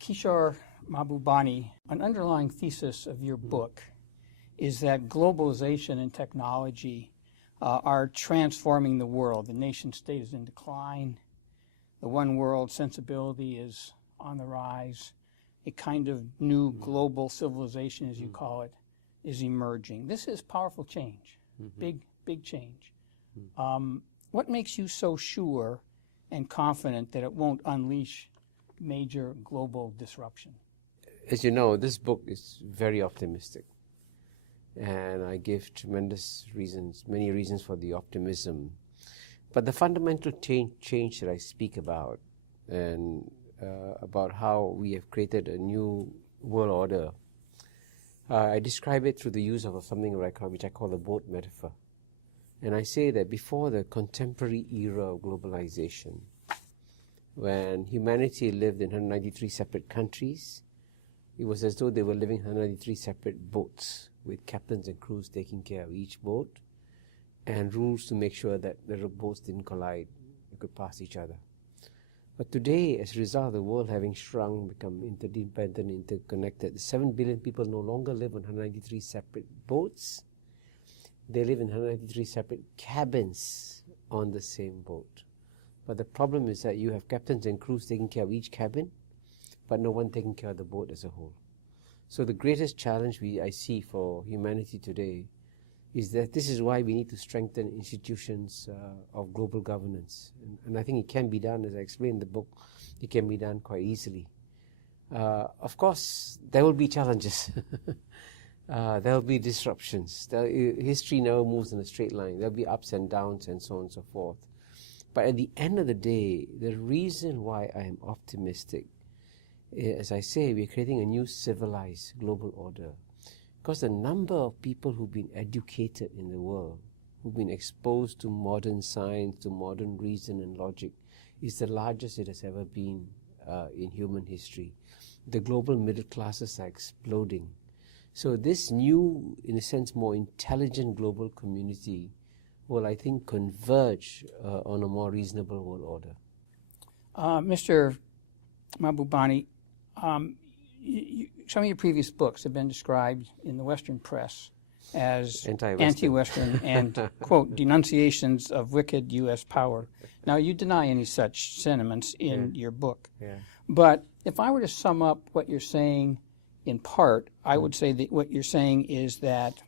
Kishore Mahbubani, an underlying thesis of your book is that globalization and technology are transforming the world. The nation state is in decline. The one world sensibility is on the rise. A kind of new global civilization, as you call it, is emerging. This is powerful change, big change. What makes you so sure and confident that it won't unleash major global disruption? As you know, this book is very optimistic. And I give tremendous reasons, many reasons for the optimism. But the fundamental change that I speak about, and about how we have created a new world order, I describe it through the use of something which I call the boat metaphor. And I say that before the contemporary era of globalization, when humanity lived in 193 separate countries, it was as though they were living in 193 separate boats, with captains and crews taking care of each boat, and rules to make sure that the boats didn't collide, they could pass each other. But today, as a result of the world having shrunk, become interdependent, interconnected, 7 billion people no longer live on 193 separate boats. They live in 193 separate cabins on the same boat. But the problem is that you have captains and crews taking care of each cabin, but no one taking care of the boat as a whole. So the greatest challenge I see for humanity today is that this is why we need to strengthen institutions of global governance. And I think it can be done, as I explained in the book, it can be done quite easily. Of course, there will be challenges. There will be disruptions. History never moves in a straight line. There will be ups and downs and so on and so forth. But at the end of the day, the reason why I am optimistic, as I say, we're creating a new civilized global order. Because the number of people who've been educated in the world, who've been exposed to modern science, to modern reason and logic, is the largest it has ever been in human history. The global middle classes are exploding. So this new, in a sense, more intelligent global community will, I think, converge on a more reasonable world order. Mr. Mahbubani, some of your previous books have been described in the Western press as anti-Western and, quote, denunciations of wicked U.S. power. Now, you deny any such sentiments in your book. Yeah. But if I were to sum up what you're saying in part, I would say that what you're saying is that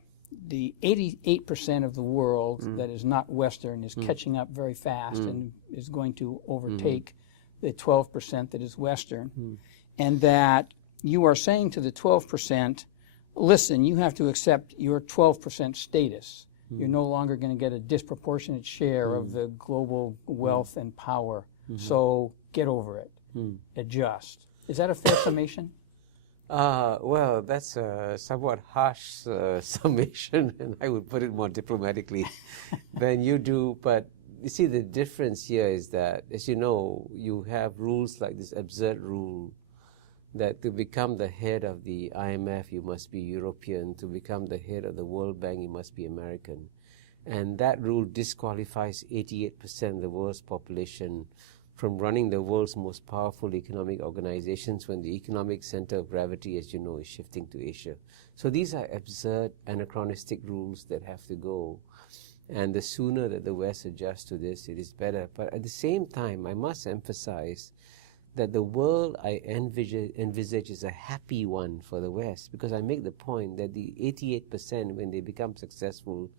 the 88% of the world that is not Western is catching up very fast and is going to overtake the 12% that is Western. And that you are saying to the 12%, listen, you have to accept your 12% status. You're no longer going to get a disproportionate share of the global wealth and power. So get over it. Adjust. Is that a fair summation? Well, that's a somewhat harsh summation, and I would put it more diplomatically than you do. But you see, the difference here is that, as you know, you have rules like this absurd rule that to become the head of the IMF, you must be European. To become the head of the World Bank, you must be American. And that rule disqualifies 88% of the world's population from running the world's most powerful economic organizations when the economic center of gravity, as you know, is shifting to Asia. So these are absurd, anachronistic rules that have to go. And the sooner that the West adjusts to this, it is better. But at the same time, I must emphasize that the world I envisage is a happy one for the West, because I make the point that the 88%, when they become successful,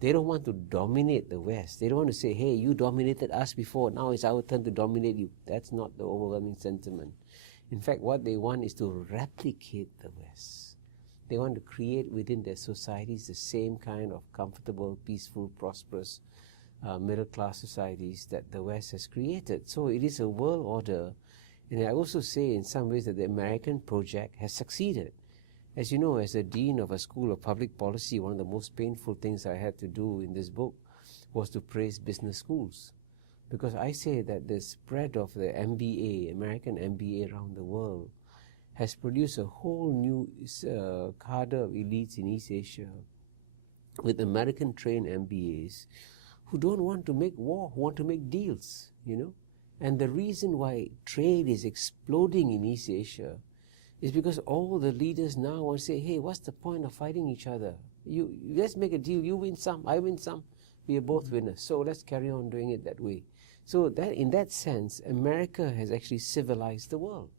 they don't want to dominate the West. They don't want to say, hey, you dominated us before, now it's our turn to dominate you. That's not the overwhelming sentiment. In fact, what they want is to replicate the West. They want to create within their societies the same kind of comfortable, peaceful, prosperous, middle-class societies that the West has created. So it is a world order. And I also say in some ways that the American project has succeeded. As you know, as a dean of a school of public policy, one of the most painful things I had to do in this book was to praise business schools. Because I say that the spread of the MBA, American MBA around the world, has produced a whole new cadre of elites in East Asia with American-trained MBAs who don't want to make war, who want to make deals, you know. And the reason why trade is exploding in East Asia is because all the leaders now want to say, hey, what's the point of fighting each other? Let's make a deal. You win some, I win some. We are both winners. So let's carry on doing it that way. So that, in that sense, America has actually civilized the world.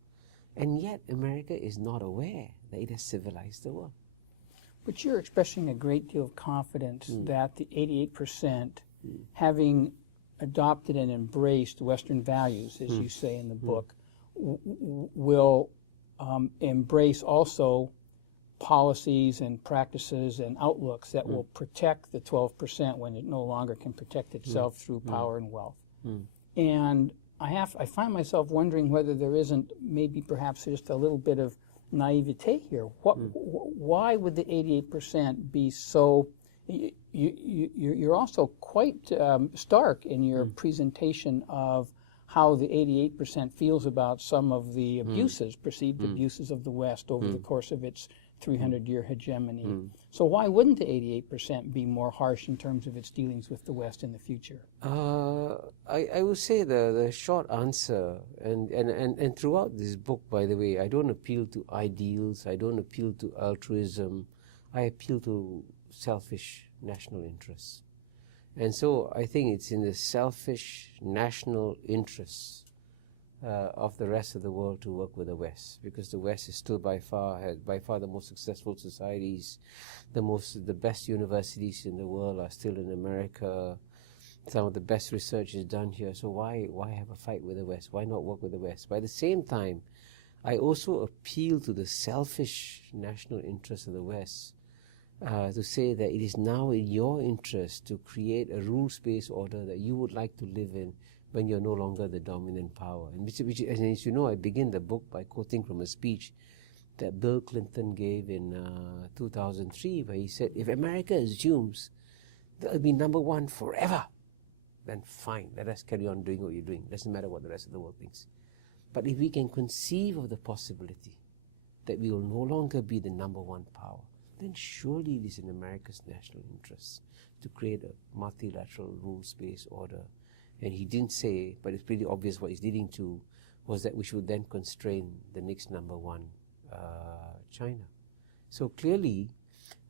And yet America is not aware that it has civilized the world. But you're expressing a great deal of confidence that the 88%, having adopted and embraced Western values, as you say in the book, will embrace also policies and practices and outlooks that will protect the 12% when it no longer can protect itself through power and wealth. And I find myself wondering whether there isn't maybe perhaps just a little bit of naivete here. Why would the 88% be so? You're also quite stark in your presentation of how the 88% feels about some of the abuses, perceived abuses of the West over the course of its 300-year hegemony. So why wouldn't the 88% be more harsh in terms of its dealings with the West in the future? I would say the short answer, and throughout this book, by the way, I don't appeal to ideals, I don't appeal to altruism, I appeal to selfish national interests. And so I think it's in the selfish national interests of the rest of the world to work with the West, because the West is still by far the most successful societies, the best universities in the world are still in America. Some of the best research is done here. So why have a fight with the West? Why not work with the West? But at the same time, I also appeal to the selfish national interests of the West to say that it is now in your interest to create a rules-based order that you would like to live in when you're no longer the dominant power. And as you know, I begin the book by quoting from a speech that Bill Clinton gave in 2003, where he said, if America assumes that it'll be number one forever, then fine, let us carry on doing what you're doing. Doesn't matter what the rest of the world thinks. But if we can conceive of the possibility that we will no longer be the number one power, then surely it is in America's national interest to create a multilateral rules-based order. And he didn't say, but it's pretty obvious what he's leading to, was that we should then constrain the next number one, China. So clearly,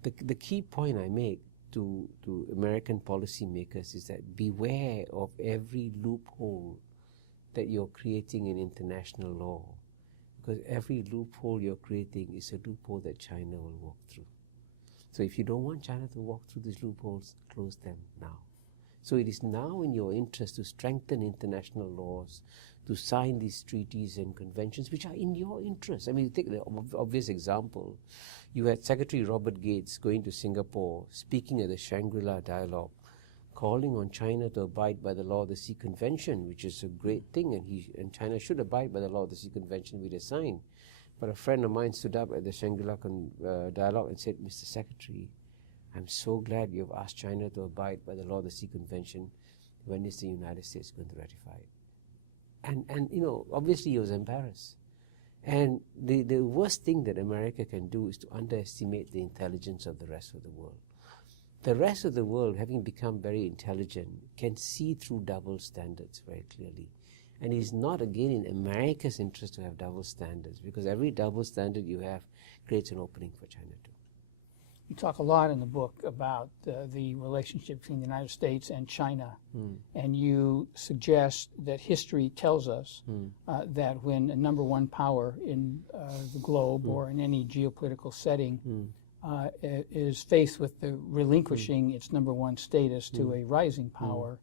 the key point I make to American policymakers is that beware of every loophole that you're creating in international law, because every loophole you're creating is a loophole that China will walk through. So if you don't want China to walk through these loopholes, close them now. So it is now in your interest to strengthen international laws, to sign these treaties and conventions which are in your interest. I mean, take the obvious example. You had Secretary Robert Gates going to Singapore, speaking at the Shangri-La Dialogue, calling on China to abide by the Law of the Sea Convention, which is a great thing, and China should abide by the Law of the Sea Convention we signed. But a friend of mine stood up at the Shangri-La Dialogue and said, Mr. Secretary, I'm so glad you've asked China to abide by the Law of the Sea Convention. When is the United States going to ratify it? And you know, obviously he was embarrassed. And the worst thing that America can do is to underestimate the intelligence of the rest of the world. The rest of the world, having become very intelligent, can see through double standards very clearly. And it is not, again, in America's interest to have double standards, because every double standard you have creates an opening for China too. You talk a lot in the book about the relationship between the United States and China, and you suggest that history tells us that when a number one power in the globe or in any geopolitical setting is faced with the relinquishing its number one status to a rising power,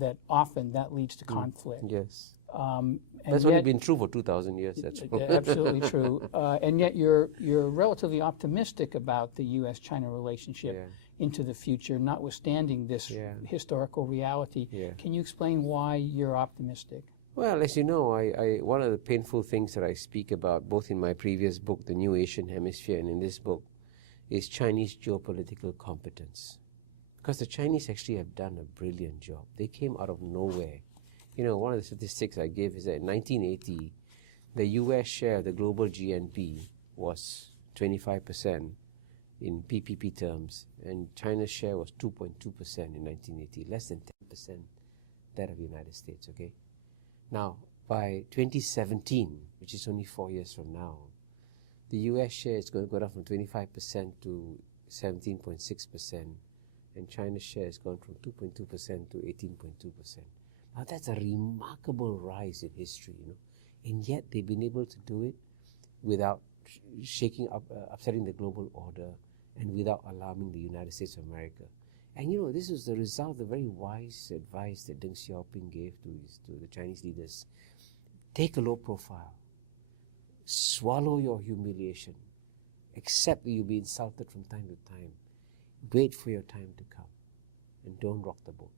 that often that leads to conflict. Yes. And that's yet, only been true for 2,000 years. That's absolutely true. And yet you're relatively optimistic about the U.S.-China relationship into the future, notwithstanding this historical reality. Can you explain why you're optimistic? Well, as you know, one of the painful things that I speak about, both in my previous book, The New Asian Hemisphere, and in this book, is Chinese geopolitical competence. Because the Chinese actually have done a brilliant job. They came out of nowhere. You know, one of the statistics I gave is that in 1980, the U.S. share of the global GNP was 25% in PPP terms, and China's share was 2.2% in 1980, less than 10% that of the United States, okay? Now, by 2017, which is only 4 years from now, the US share is going to go down from 25% to 17.6%, and China's share has gone from 2.2% to 18.2%. Now, that's a remarkable rise in history, and yet they've been able to do it without shaking up, upsetting the global order, and without alarming the United States of America. And this was the result of the very wise advice that Deng Xiaoping gave to the Chinese leaders. Take a low profile. Swallow your humiliation. Accept that you'll be insulted from time to time. Wait for your time to come. And don't rock the boat.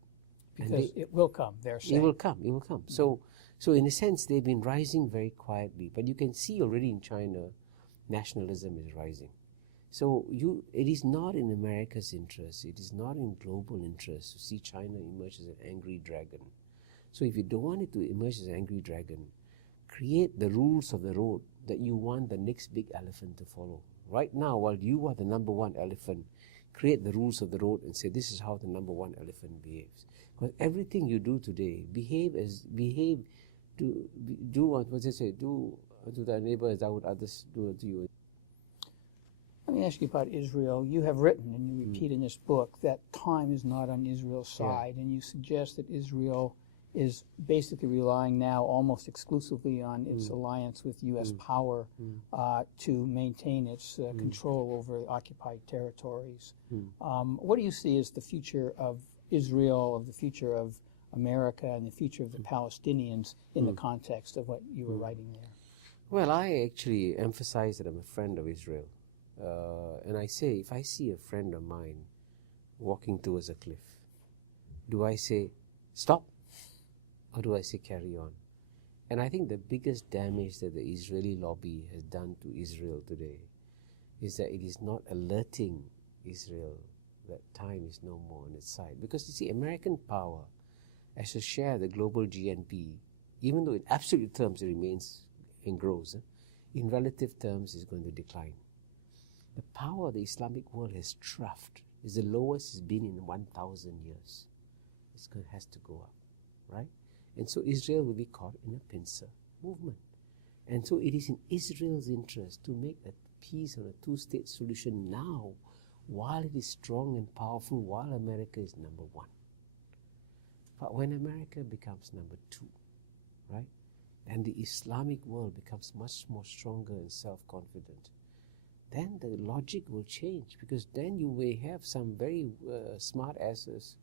Because it will come, they're saying. It will come. Mm-hmm. So in a sense, they've been rising very quietly. But you can see already in China, nationalism is rising. So it is not in America's interest, it is not in global interest to see China emerge as an angry dragon. So if you don't want it to emerge as an angry dragon, create the rules of the road that you want the next big elephant to follow. Right now, while you are the number one elephant, create the rules of the road and say this is how the number one elephant behaves. Because everything you do today, do unto thy neighbor as thou would others do unto you. Let me ask you about Israel. You have written, and you repeat in this book, that time is not on Israel's side, and you suggest that Israel is basically relying now almost exclusively on its alliance with U.S. power to maintain its control over occupied territories. What do you see as the future of Israel, of the future of America, and the future of the Palestinians in the context of what you were writing there? Well, I actually emphasize that I'm a friend of Israel. And I say, if I see a friend of mine walking towards a cliff, do I say, stop? Or do I say, carry on? And I think the biggest damage that the Israeli lobby has done to Israel today is that it is not alerting Israel that time is no more on its side. Because you see, American power as a share of the global GNP, even though in absolute terms it remains and grows, in relative terms is going to decline. The power of the Islamic world has troughed. It's the lowest it's been in 1,000 years. It has to go up, right? And so Israel will be caught in a pincer movement. And so it is in Israel's interest to make a peace on a two-state solution now, while it is strong and powerful, while America is number one. But when America becomes number two, right, and the Islamic world becomes much more stronger and self-confident, then the logic will change, because then you may have some very smart asses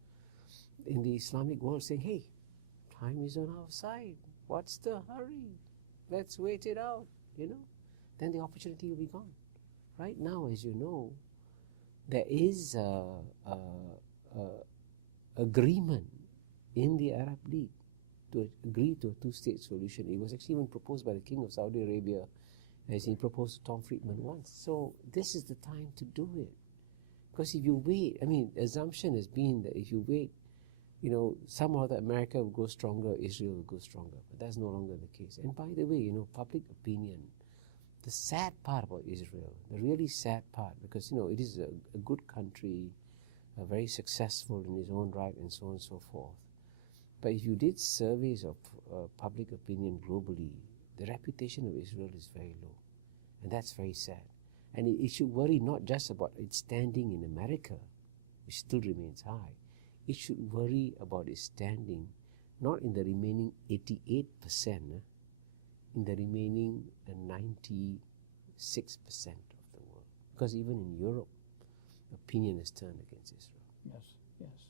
in the Islamic world saying, hey, time is on our side. What's the hurry? Let's wait it out, Then the opportunity will be gone. Right now, as you know, there is agreement in the Arab League to agree to a two-state solution. It was actually even proposed by the King of Saudi Arabia, as he proposed to Tom Friedman once. So this is the time to do it. Because if you wait, the assumption has been that if you wait, somehow that America will go stronger, Israel will go stronger. But that's no longer the case. And by the way, public opinion, the sad part about Israel, the really sad part, because, it is a good country, very successful in its own right, and so on and so forth. But if you did surveys of public opinion globally, the reputation of Israel is very low. And that's very sad. And it should worry not just about its standing in America, which still remains high. It should worry about its standing not in the remaining 88%, in the remaining 96% of the world. Because even in Europe, opinion has turned against Israel. Yes, yes.